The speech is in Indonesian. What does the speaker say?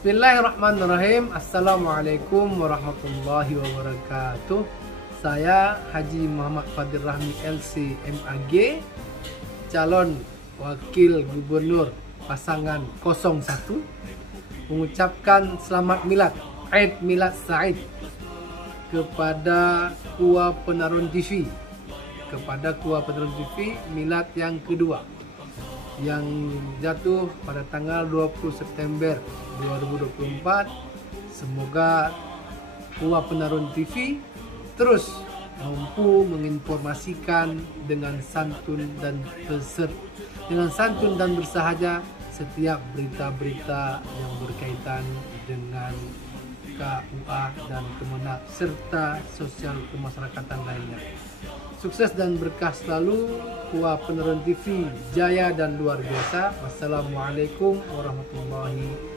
Bismillahirrahmanirrahim. Assalamualaikum warahmatullahi wabarakatuh. Saya Haji Muhammad Fadil Rahmi LC MAG, calon wakil gubernur pasangan 01, mengucapkan selamat milad, Aid Milad Said kepada Kua Penarun TV, milad yang kedua yang jatuh pada tanggal 20 September 2024. Semoga Kua Penarun TV terus mampu menginformasikan dengan santun dan bersahaja setiap berita-berita yang berkaitan dengan KUA dan Kemenak serta sosial kemasyarakatan lainnya. Sukses dan berkah selalu, Kua Penarun TV jaya dan luar biasa. Wassalamualaikum warahmatullahi wabarakatuh.